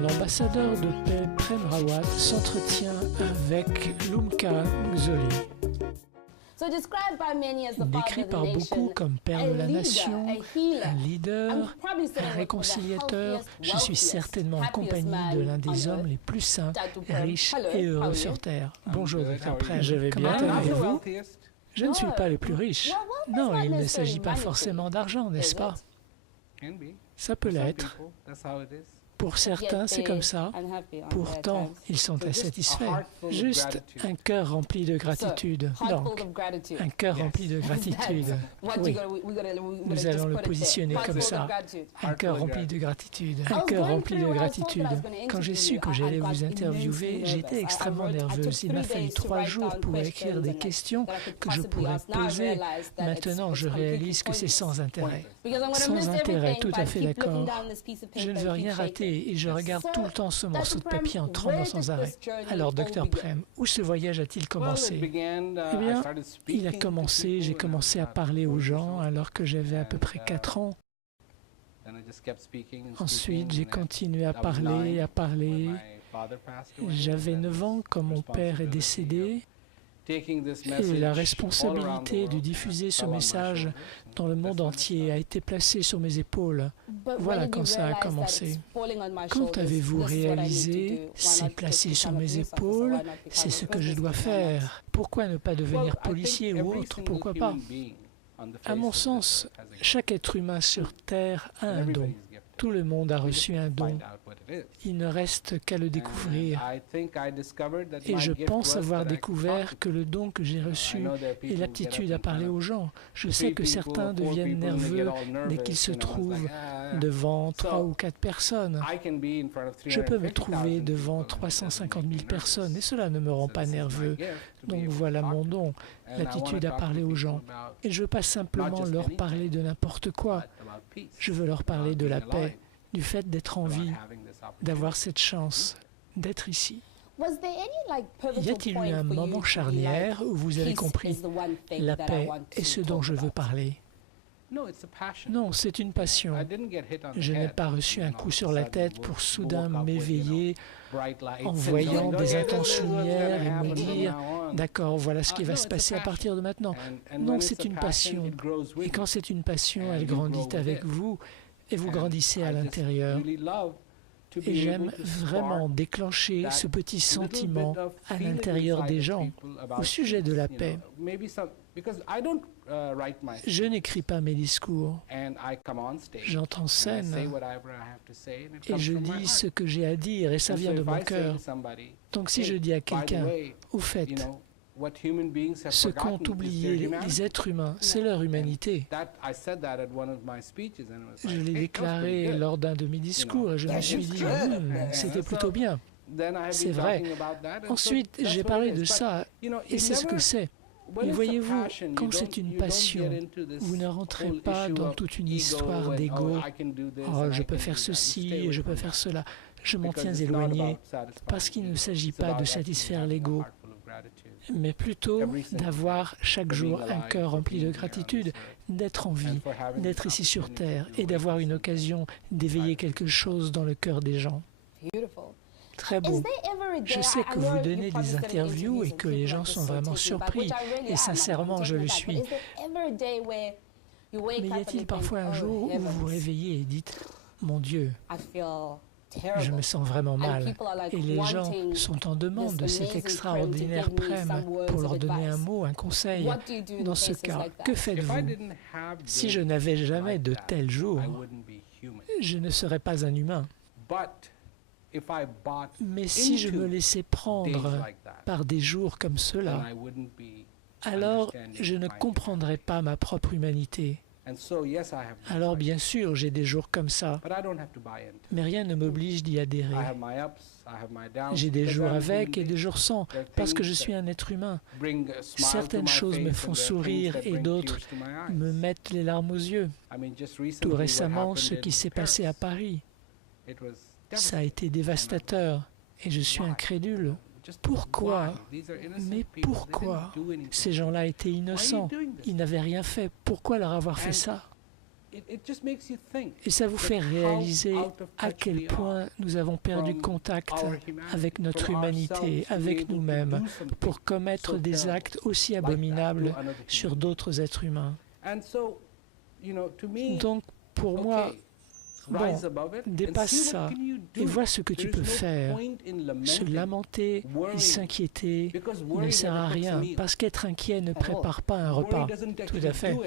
L'ambassadeur de paix Prem Rawat s'entretient avec Lumka Mngzoli. Décrit par beaucoup comme père de la nation, un leader, un réconciliateur, je suis certainement en compagnie de l'un des hommes les plus saints, riches et heureux sur Terre. Bonjour, Dr. Prem. Je vais bien, et vous? Je ne suis pas le plus riche. Non, il ne s'agit pas forcément d'argent, n'est-ce pas? Ça peut l'être. Pour certains, c'est comme ça. Pourtant, ils sont insatisfaits. Juste un cœur rempli de gratitude. Donc, un cœur rempli de gratitude. Oui, nous allons le positionner comme ça. Un cœur rempli de gratitude. Un cœur rempli de gratitude. Quand j'ai su que j'allais vous interviewer, j'étais extrêmement nerveuse. Il m'a fallu 3 jours pour écrire des questions que je pourrais poser. Maintenant, je réalise que c'est sans intérêt. Sans intérêt, tout à fait d'accord. Je ne veux rien rater et je regarde tout le temps ce morceau de papier en tremblant sans arrêt. Alors, Dr. Prem, où ce voyage a-t-il commencé? Eh bien, il a commencé, j'ai commencé à parler aux gens alors que j'avais à peu près 4 ans. Ensuite, j'ai continué à parler. J'avais 9 ans quand mon père est décédé. Et la responsabilité de diffuser ce message dans le monde entier a été placée sur mes épaules. Voilà quand ça a commencé. Quand avez-vous réalisé, c'est placé sur mes épaules, c'est ce que je dois faire. Pourquoi ne pas devenir policier ou autre? Pourquoi pas? À mon sens, chaque être humain sur Terre a un don. Tout le monde a reçu un don. Il ne reste qu'à le découvrir. Et je pense avoir découvert que le don que j'ai reçu est l'aptitude à parler aux gens. Je sais que certains deviennent nerveux dès qu'ils se trouvent devant 3 ou 4 personnes. Je peux me trouver devant 350 000 personnes et cela ne me rend pas nerveux. Donc voilà mon don, l'aptitude à parler aux gens. Et je ne veux pas simplement leur parler de n'importe quoi. Je veux leur parler de la paix, du fait d'être en vie, d'avoir cette chance, d'être ici. Y a-t-il eu un moment charnière où vous avez compris « la paix est ce dont je veux parler » ? Non, c'est une passion. Je n'ai pas reçu un coup sur la tête pour soudain m'éveiller en voyant des intenses lumières et me dire « D'accord, voilà ce qui va se passer à partir de maintenant ». Non, c'est une passion. Et quand c'est une passion, elle grandit avec vous et vous grandissez à l'intérieur. Et j'aime vraiment déclencher ce petit sentiment à l'intérieur des gens au sujet de la paix. Je n'écris pas mes discours. J'entre en scène et je dis ce que j'ai à dire et ça vient de mon cœur. Donc si je dis à quelqu'un, au fait, ce qu'ont oublié les êtres humains, c'est leur humanité. Je l'ai déclaré lors d'un de mes discours et je me suis dit, c'était plutôt bien. C'est vrai. Ensuite, j'ai parlé de ça et c'est ce que c'est. Mais voyez-vous, quand c'est une passion, vous ne rentrez pas dans toute une histoire d'ego. Oh, je peux faire ceci, je peux faire cela. Je m'en tiens éloigné parce qu'il ne s'agit pas de satisfaire l'ego, mais plutôt d'avoir chaque jour un cœur rempli de gratitude, d'être en vie, d'être ici sur Terre et d'avoir une occasion d'éveiller quelque chose dans le cœur des gens. Très beau. Je sais que vous donnez des interviews et que les gens sont vraiment surpris, et sincèrement, je le suis. Mais y a-t-il parfois un jour où vous vous réveillez et dites « Mon Dieu, je me sens vraiment mal » et les gens sont en demande de cet extraordinaire Prem pour leur donner un mot, un conseil. Dans ce cas, que faites-vous? Si je n'avais jamais de tels jours, je ne serais pas un humain. Mais si je me laissais prendre par des jours comme cela, alors je ne comprendrais pas ma propre humanité. Alors bien sûr, j'ai des jours comme ça, mais rien ne m'oblige d'y adhérer. J'ai des jours avec et des jours sans, parce que je suis un être humain. Certaines choses me font sourire et d'autres me mettent les larmes aux yeux. Tout récemment, ce qui s'est passé à Paris, ça a été dévastateur et je suis incrédule. Pourquoi? Mais pourquoi? Ces gens-là étaient innocents. Ils n'avaient rien fait. Pourquoi leur avoir fait ça? Et ça vous fait réaliser à quel point nous avons perdu contact avec notre humanité, avec nous-mêmes, pour commettre des actes aussi abominables sur d'autres êtres humains. Donc, pour moi, bon, dépasse ça et vois ce que tu peux faire. Se lamenter et s'inquiéter ne sert à rien, parce qu'être inquiet ne prépare pas un repas. Tout à fait.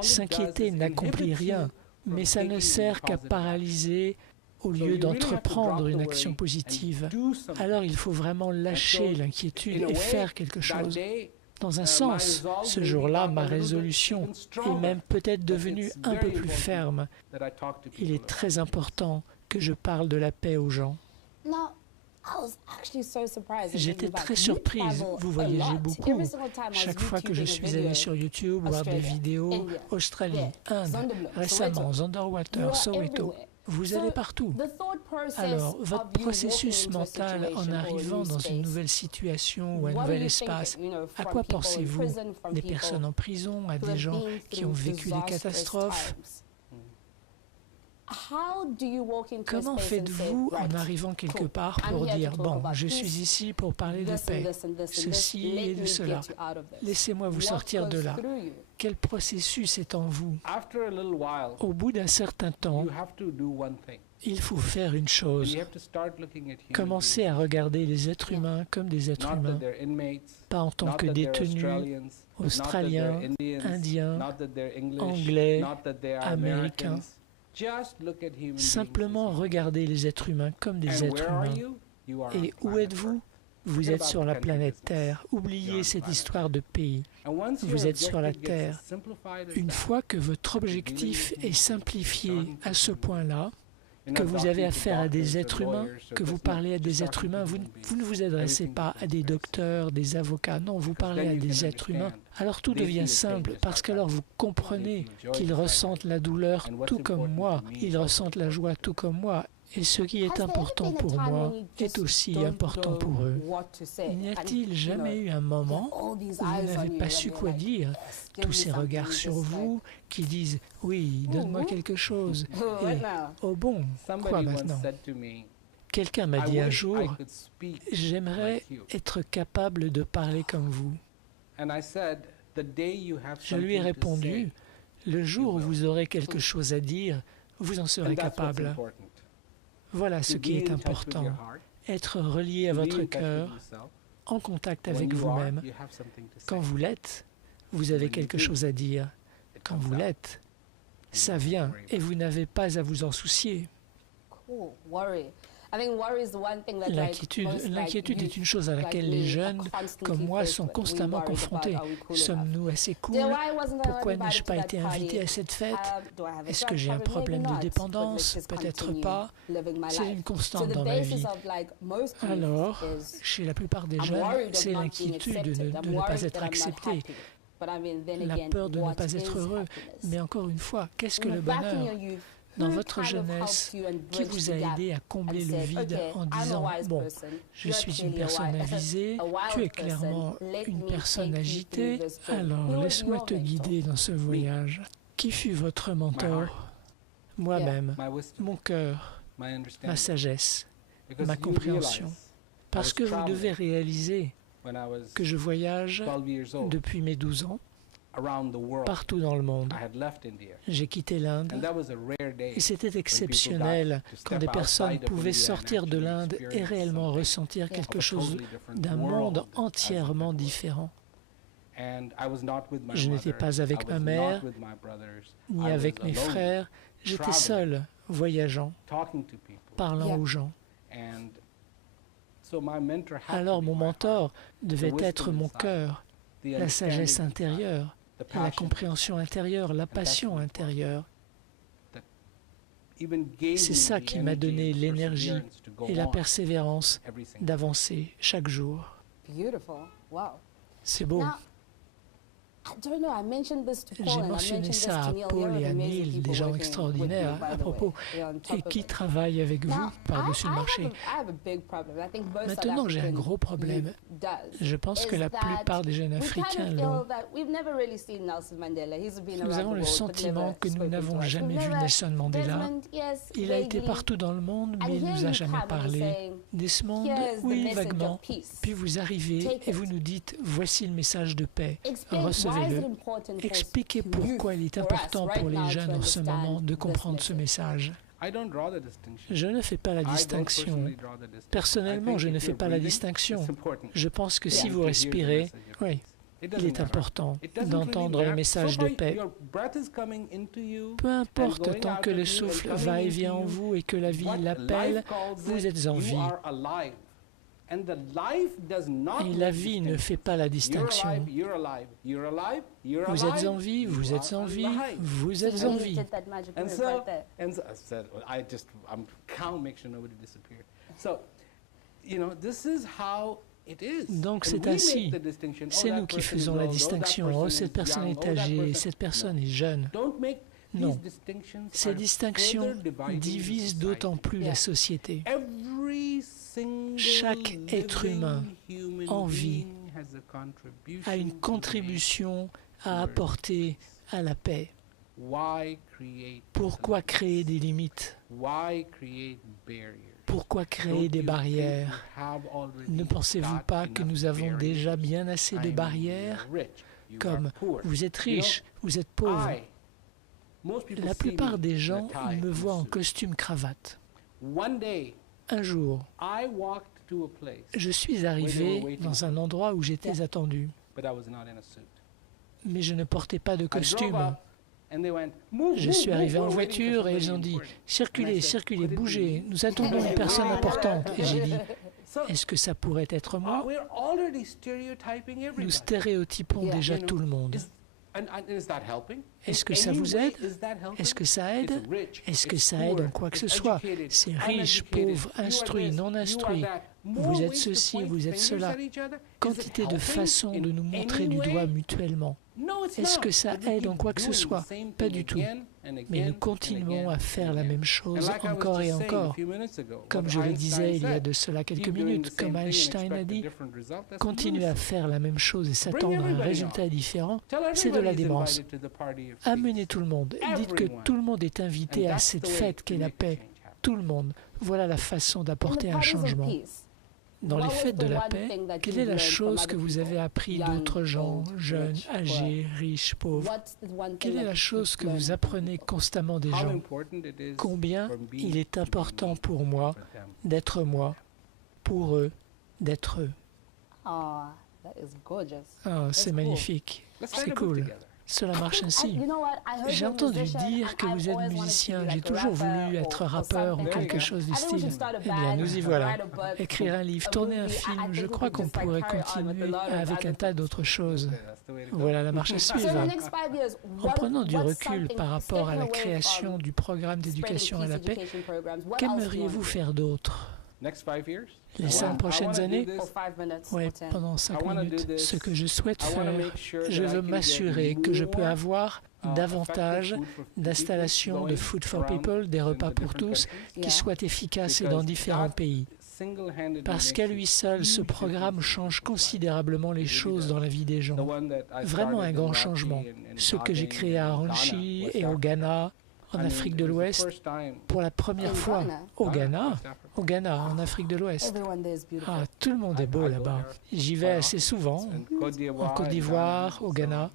S'inquiéter n'accomplit rien, mais ça ne sert qu'à paralyser au lieu d'entreprendre une action positive. Alors il faut vraiment lâcher l'inquiétude et faire quelque chose. Dans un sens, ce jour-là, ma résolution est même peut-être devenue un peu plus ferme. Il est très important que je parle de la paix aux gens. J'étais très surprise. Vous voyagez beaucoup. Chaque fois que je suis allée sur YouTube voir des vidéos, Australie, Inde, récemment, Zanderwater, Soweto, vous allez partout. Alors, votre processus mental en arrivant dans une nouvelle situation ou un nouvel espace, à quoi pensez-vous? Des personnes en prison, à des gens qui ont vécu des catastrophes? Comment faites-vous en arrivant quelque part pour dire « Bon, je suis ici pour parler de paix, ceci et de cela. Laissez-moi vous sortir de là. » Quel processus est en vous? Au bout d'un certain temps, il faut faire une chose. Commencer à regarder les êtres humains comme des êtres humains, pas en tant que détenus, Australiens, Indiens, Anglais, Américains. Simplement regardez les êtres humains comme des êtres humains. Et où êtes-vous? Vous êtes sur la planète Terre. Oubliez cette histoire de pays. Vous êtes sur la Terre. Une fois que votre objectif est simplifié à ce point-là, que vous avez affaire à des êtres humains, que vous parlez à des êtres humains, vous ne vous adressez pas à des docteurs, des avocats, non, vous parlez à des êtres humains. Alors tout devient simple, parce qu'alors vous comprenez qu'ils ressentent la douleur tout comme moi, ils ressentent la joie tout comme moi, et ce qui est important pour moi est aussi important pour eux. N'y a-t-il jamais eu un moment où vous n'avez pas su quoi dire? Tous ces regards sur vous qui disent « Oui, donne-moi quelque chose » et « Oh bon, quoi maintenant ?» Quelqu'un m'a dit un jour « J'aimerais être capable de parler comme vous. » Je lui ai répondu « Le jour où vous aurez quelque chose à dire, vous en serez capable. » Voilà ce qui est important, être relié à votre cœur, en contact avec vous-même. Quand vous l'êtes, vous avez quelque chose à dire. Quand vous l'êtes, ça vient et vous n'avez pas à vous en soucier. L'inquiétude est une chose à laquelle les jeunes comme moi sont constamment confrontés. Sommes-nous assez cool? Pourquoi n'ai-je pas été invité à cette fête? Est-ce que j'ai un problème de dépendance? Peut-être pas. C'est une constante dans ma vie. Alors, chez la plupart des jeunes, c'est l'inquiétude de ne pas être accepté, la peur de ne pas être heureux. Mais encore une fois, qu'est-ce que le bonheur? Dans votre jeunesse, qui vous a aidé à combler le vide en disant « Bon, je suis une personne avisée, tu es clairement une personne agitée, alors laisse-moi te guider dans ce voyage. » Qui fut votre mentor? Moi-même, mon cœur, ma sagesse, ma compréhension. Parce que vous devez réaliser que je voyage depuis mes 12 ans, partout dans le monde. J'ai quitté l'Inde et c'était exceptionnel quand des personnes pouvaient sortir de l'Inde et réellement ressentir quelque chose d'un monde entièrement différent. Je n'étais pas avec ma mère, ni avec mes frères, j'étais seul, voyageant, parlant aux gens. Alors mon mentor devait être mon cœur, la sagesse intérieure, la compréhension intérieure, la passion intérieure. C'est ça qui m'a donné l'énergie et la persévérance d'avancer chaque jour. C'est beau. J'ai mentionné ça à Paul et à Neil, des gens extraordinaires à propos, et qui travaillent avec vous par-dessus le marché. Maintenant, j'ai un gros problème. Je pense que la plupart des jeunes Africains l'ont. Nous avons le sentiment que nous n'avons jamais vu Nelson Mandela. Il a été partout dans le monde, mais il ne nous a jamais parlé. Desmond, oui, vaguement. Puis vous arrivez et vous nous dites, voici le message de paix, recevez-le. Expliquez pourquoi il est important pour les jeunes en ce moment de comprendre ce message. Je ne fais pas la distinction. Personnellement, je ne fais pas la distinction. Je pense que si vous respirez, oui, il est important d'entendre le message de paix. Peu importe, tant que le souffle va et vient en vous et que la vie l'appelle, vous êtes en vie. Et la vie ne fait pas la distinction. Vous êtes en vie, vous êtes en vie, vous êtes en vie. Donc c'est ainsi. C'est nous qui faisons la distinction. Oh, cette personne est âgée, cette personne est jeune. Non. Ces distinctions divisent d'autant plus la société. Chaque être humain en vie a une contribution à apporter à la paix. Pourquoi créer des limites? Pourquoi créer des barrières? Ne pensez-vous pas que nous avons déjà bien assez de barrières? Comme vous êtes riche, vous êtes pauvre. La plupart des gens me voient en costume cravate. Un jour, je suis arrivé dans un endroit où j'étais attendu, mais je ne portais pas de costume. Je suis arrivé en voiture et ils ont dit « Circulez, circulez, bougez, nous attendons une personne importante. » Et j'ai dit « Est-ce que ça pourrait être moi ?» Nous stéréotypons déjà tout le monde. Est-ce que ça vous aide? Est-ce que ça aide? Est-ce que ça aide en quoi que ce soit? C'est riche, pauvre, instruit, non instruit. Vous êtes ceci, vous êtes cela. Quantité de façons de nous montrer du doigt mutuellement. Est-ce que ça aide en quoi que ce soit? Pas du tout. Mais nous continuons à faire la même chose encore et encore. Comme je le disais il y a de cela quelques minutes, comme Einstein a dit, continuer à faire la même chose et s'attendre à un résultat différent, c'est de la démence. Amenez tout le monde. Dites que tout le monde est invité à cette fête qu'est la paix. Tout le monde. Voilà la façon d'apporter un changement. Dans les fêtes de la paix, quelle est la chose que vous avez appris d'autres gens, jeunes, âgés, riches, pauvres? Quelle est la chose que vous apprenez constamment des gens? Combien il est important pour moi, pour eux, d'être eux. Ah, c'est magnifique, c'est cool. Cela marche ainsi. J'ai entendu dire que vous êtes musicien. J'ai toujours voulu être rappeur ou quelque chose du style. Eh bien, nous y voilà. Écrire un livre, tourner un film, je crois qu'on pourrait continuer avec un tas d'autres choses. Voilà la marche à suivre. En prenant du recul par rapport à la création du programme d'éducation à la paix, qu'aimeriez-vous faire d'autre? Les 5 prochaines années? Oui, pendant 5 minutes. Ce que je souhaite faire, je veux m'assurer que je peux avoir davantage d'installations de Food for People, des repas pour tous, qui soient efficaces et dans différents pays. Parce qu'à lui seul, ce programme change considérablement les choses dans la vie des gens. Vraiment un grand changement. Ce que j'ai créé à Ranchi et au Ghana, en Afrique de l'Ouest, pour la première fois. Au Ghana, en Afrique de l'Ouest. Ah, tout le monde est beau là-bas. J'y vais assez souvent, en Côte d'Ivoire, au Ghana.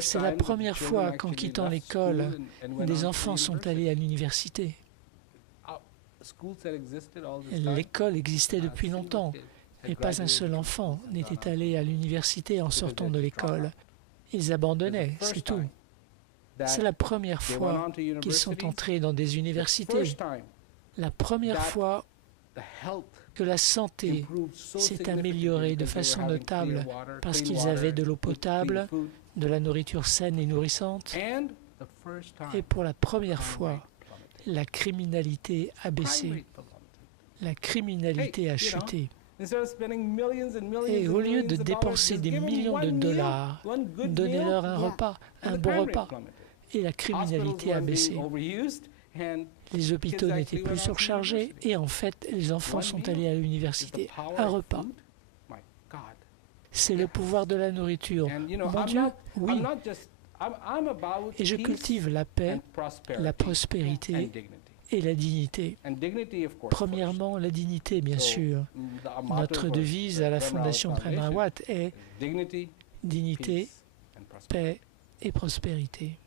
C'est la première fois qu'en quittant l'école, des enfants sont allés à l'université. L'école existait depuis longtemps, mais pas un seul enfant n'était allé à l'université en sortant de l'école. Ils abandonnaient, c'est tout. C'est la première fois qu'ils sont entrés dans des universités. La première fois que la santé s'est améliorée de façon notable parce qu'ils avaient de l'eau potable, de la nourriture saine et nourrissante. Et pour la première fois, la criminalité a baissé. La criminalité a chuté. Et au lieu de dépenser des millions de dollars, donnez-leur un repas, un bon repas. Et la criminalité a baissé. Les hôpitaux n'étaient plus surchargés et en fait, les enfants sont allés à l'université. Un repas. C'est le pouvoir de la nourriture. Mon Dieu, oui. Et je cultive la paix, la prospérité et la dignité. Premièrement, la dignité, bien sûr. Notre devise à la Fondation Prem Rawat est dignité, paix et prospérité.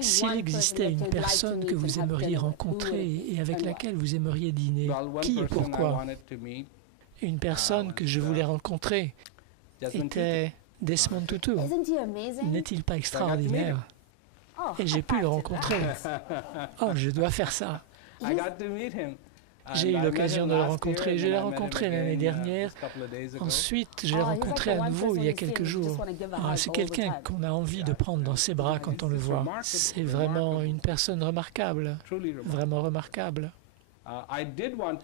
S'il existait une personne que vous aimeriez rencontrer et avec laquelle vous aimeriez dîner, qui et pourquoi? Une personne que je voulais rencontrer était Desmond Tutu. N'est-il pas extraordinaire? Et j'ai pu le rencontrer. Oh, je dois faire ça. J'ai eu l'occasion de le rencontrer. Je l'ai rencontré l'année dernière. Ensuite, je l'ai rencontré à nouveau il y a quelques jours. C'est quelqu'un qu'on a envie de prendre dans ses bras quand on le voit. C'est vraiment une personne remarquable, vraiment remarquable.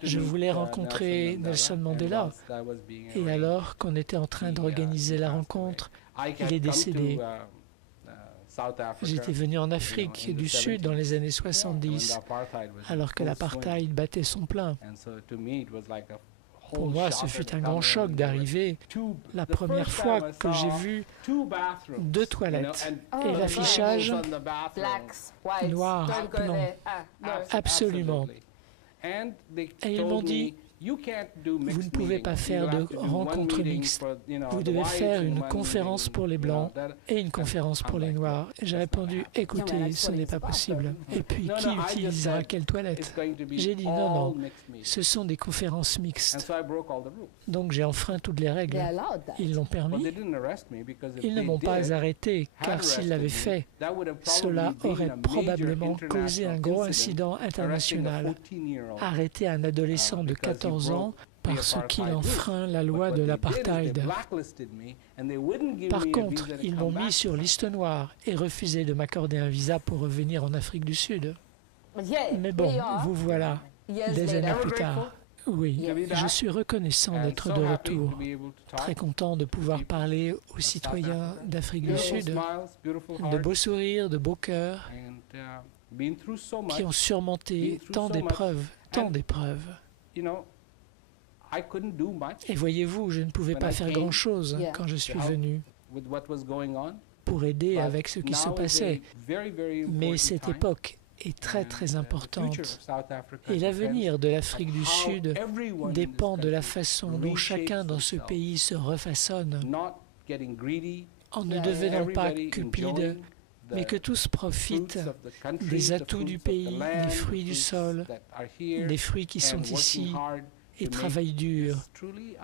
Je voulais rencontrer Nelson Mandela. Et alors qu'on était en train d'organiser la rencontre, il est décédé. J'étais venu en Afrique du Sud dans les années 70, alors que l'apartheid battait son plein. Pour moi, ce fut un grand choc d'arriver. La première fois que j'ai vu 2 toilettes et l'affichage noir, blanc, absolument. Et ils m'ont dit, vous ne pouvez pas faire de rencontre mixte. Vous devez faire une conférence pour les Blancs et une conférence pour les Noirs. J'ai répondu, écoutez, ce n'est pas possible. Et puis, qui utilisera quelle toilette? J'ai dit, non, ce sont des conférences mixtes. Donc j'ai enfreint toutes les règles. Ils l'ont permis. Ils ne m'ont pas arrêté, car s'ils l'avaient fait, cela aurait probablement causé un gros incident international. Arrêter un adolescent de 14 ans parce qu'il enfreint la loi de l'apartheid. Par contre, ils m'ont mis sur liste noire et refusé de m'accorder un visa pour revenir en Afrique du Sud. Mais bon, vous voilà, des années plus tard. Oui, je suis reconnaissant d'être de retour, très content de pouvoir parler aux citoyens d'Afrique du Sud, de beaux sourires, de beaux cœurs, qui ont surmonté tant d'épreuves, tant d'épreuves. Et voyez-vous, je ne pouvais pas faire grand-chose quand je suis venu pour aider avec ce qui se passait. Mais cette époque est très très importante. Et l'avenir de l'Afrique du Sud dépend de la façon dont chacun dans ce pays se refaçonne, en ne devenant pas cupide, mais que tous profitent des atouts du pays, des fruits du sol, des fruits qui sont ici, et travaillent dur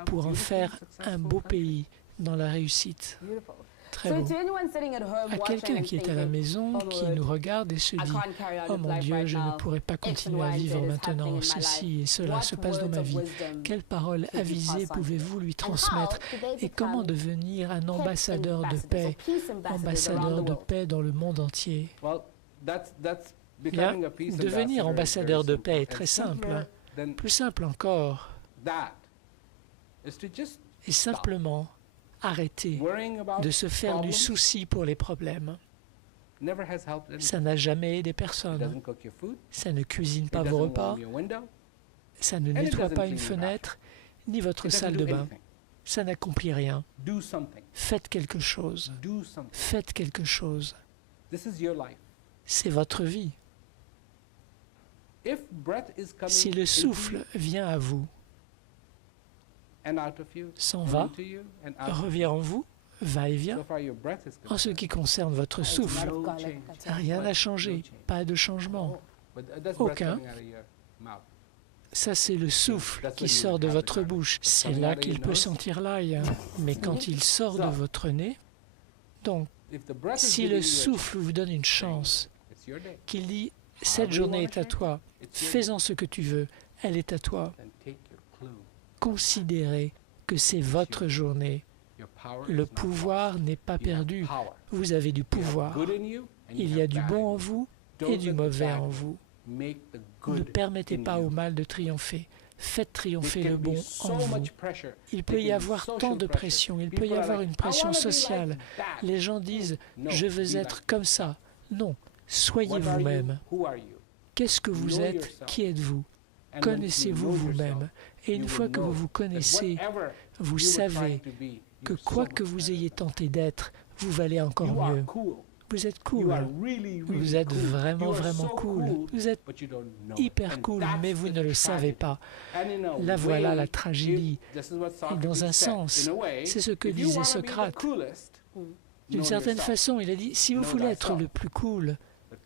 pour en faire un beau pays dans la réussite. Très beau. À quelqu'un qui est à la maison, qui nous regarde et se dit « Oh mon Dieu, je ne pourrais pas continuer à vivre maintenant, ceci et cela se passe dans ma vie. Quelles paroles avisées pouvez-vous lui transmettre et comment devenir un ambassadeur de paix dans le monde entier ?» Bien, devenir ambassadeur de paix est très simple. Plus simple encore, et simplement arrêter de se faire du souci pour les problèmes. Ça n'a jamais aidé personne. Ça ne cuisine pas vos repas, ça ne nettoie pas une fenêtre, ni votre salle de bain. Ça n'accomplit rien. Faites quelque chose. Faites quelque chose. C'est votre vie. Si le souffle vient à vous, s'en va, revient en vous, va et vient, en ce qui concerne votre souffle, rien n'a changé, pas de changement, aucun. Ça, c'est le souffle qui sort de votre bouche. C'est là qu'il peut sentir l'ail. Mais quand il sort de votre nez, donc, si le souffle vous donne une chance, qu'il dit « Cette journée est à toi, fais-en ce que tu veux, elle est à toi. » Considérez que c'est votre journée. Le pouvoir n'est pas perdu. Vous avez du pouvoir. Il y a du bon en vous et du mauvais en vous. Ne permettez pas au mal de triompher. Faites triompher le bon en vous. Il peut y avoir tant de pression, il peut y avoir une pression sociale. Les gens disent « je veux être comme ça ». Non, soyez vous-même. Qu'est-ce que vous êtes? Qui êtes-vous? Connaissez-vous vous-même. Et une fois que vous vous connaissez, vous savez que quoi que vous ayez tenté d'être, vous valez encore mieux. Vous êtes cool. Vous êtes vraiment, vraiment cool. Vous êtes hyper cool, mais vous ne le savez pas. Là, voilà la tragédie. Et dans un sens, c'est ce que disait Socrate. D'une certaine façon, il a dit, si vous voulez être le plus cool,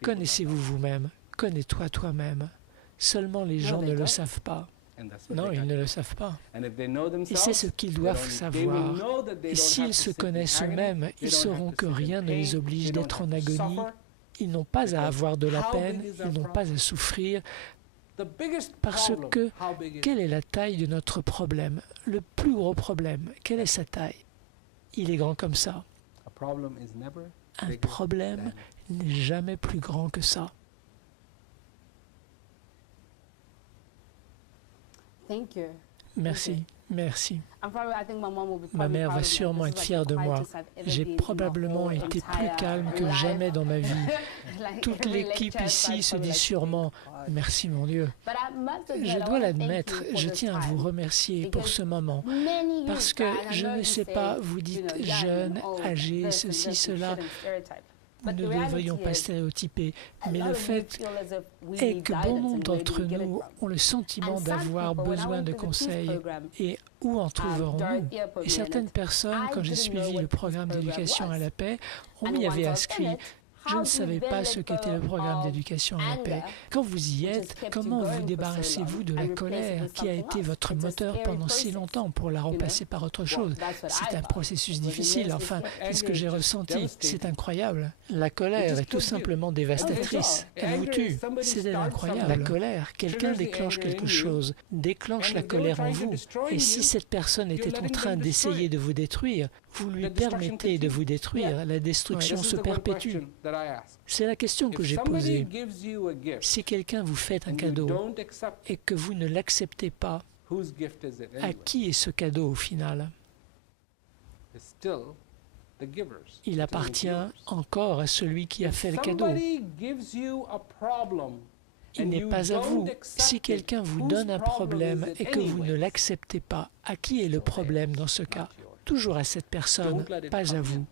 connaissez-vous vous-même. Connais-toi toi-même. Seulement les gens ne le savent pas. Non, ils ne le savent pas. Et c'est ce qu'ils doivent savoir. Et s'ils se connaissent eux-mêmes, ils sauront que rien ne les oblige d'être en agonie. Ils n'ont pas à avoir de la peine, ils n'ont pas à souffrir. Parce que, quelle est la taille de notre problème? Le plus gros problème, quelle est sa taille? Il est grand comme ça. Un problème n'est jamais plus grand que ça. Merci, merci. Ma mère va sûrement être fière de moi. J'ai probablement été plus calme que jamais dans ma vie. Toute l'équipe ici se dit sûrement « Merci mon Dieu ». Je dois l'admettre, je tiens à vous remercier pour ce moment. Parce que je ne sais pas, vous dites jeune, âgé, ceci, cela. Nous ne devrions pas stéréotyper, mais le fait est que bon nombre d'entre nous ont le sentiment d'avoir besoin de conseils. Et où en trouverons-nous? Et certaines personnes, quand j'ai suivi le programme d'éducation à la paix, on m'y avait inscrit. Je ne savais pas ce qu'était le programme d'éducation à la paix. Quand vous y êtes, comment vous débarrassez-vous de la colère qui a été votre moteur pendant si longtemps pour la remplacer par autre chose? C'est un processus difficile, enfin, c'est ce que j'ai ressenti. C'est incroyable. La colère est tout simplement dévastatrice. Elle vous tue. C'est incroyable. La colère, quelqu'un déclenche quelque chose, déclenche la colère en vous. Et si cette personne était en train d'essayer de vous détruire, vous lui permettez de vous détruire, la destruction se perpétue. C'est la question que j'ai posée. Si quelqu'un vous fait un cadeau et que vous ne l'acceptez pas, à qui est ce cadeau au final? Il appartient encore à celui qui a fait le cadeau. Il n'est pas à vous. Si quelqu'un vous donne un problème et que vous ne l'acceptez pas, à qui est le problème dans ce cas? Toujours à cette personne, pas à vous.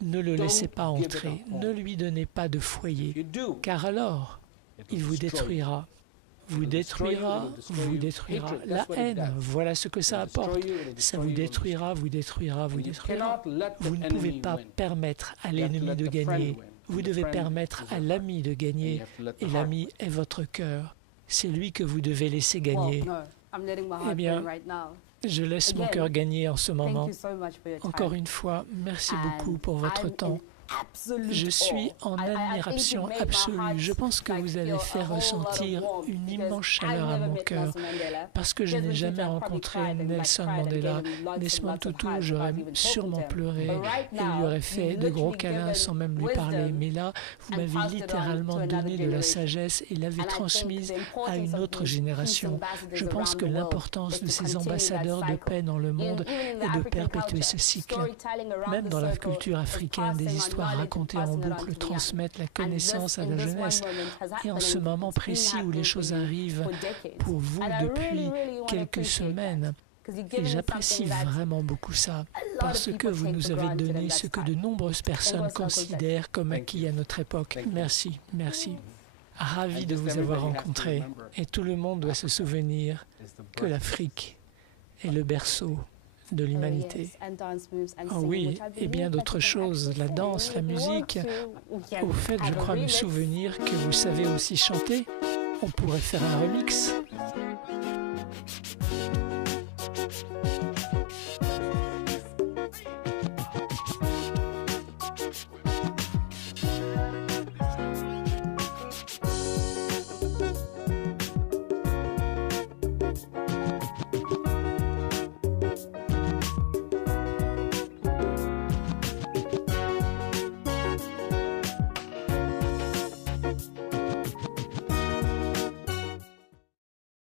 Ne le laissez pas entrer, ne lui donnez pas de foyer, car alors, il vous détruira. Vous détruira, vous détruira. La haine, voilà ce que ça apporte. Ça vous détruira, vous détruira, vous détruira. Vous ne pouvez pas permettre à l'ennemi de gagner. Vous devez permettre à l'ami de gagner. Et l'ami est votre cœur. C'est lui que vous devez laisser gagner. Eh bien, je laisse mon cœur gagner en ce moment. Encore une fois, merci beaucoup pour votre temps. Je suis en admiration absolue. Je pense que vous allez faire ressentir une immense chaleur à mon cœur, parce que je n'ai jamais rencontré Nelson Mandela. Desmond Tutu, j'aurais sûrement pleuré et lui aurais fait de gros câlins sans même lui parler. Mais là, vous m'avez littéralement donné de la sagesse et l'avez transmise à une autre génération. Je pense que l'importance de ces ambassadeurs de paix dans le monde est de perpétuer ce cycle. Même dans la culture africaine, des histoires raconter en boucle, transmettre la connaissance à la jeunesse. Et en ce moment précis où les choses arrivent pour vous depuis quelques semaines, et j'apprécie vraiment beaucoup ça, parce que vous nous avez donné ce que de nombreuses personnes considèrent comme acquis à notre époque. Merci, merci. Ravi de vous avoir rencontré. Et tout le monde doit se souvenir que l'Afrique est le berceau de l'humanité. Oh oui, et bien d'autres choses, la danse, la musique. Au fait, je crois me souvenir que vous savez aussi chanter. On pourrait faire un remix.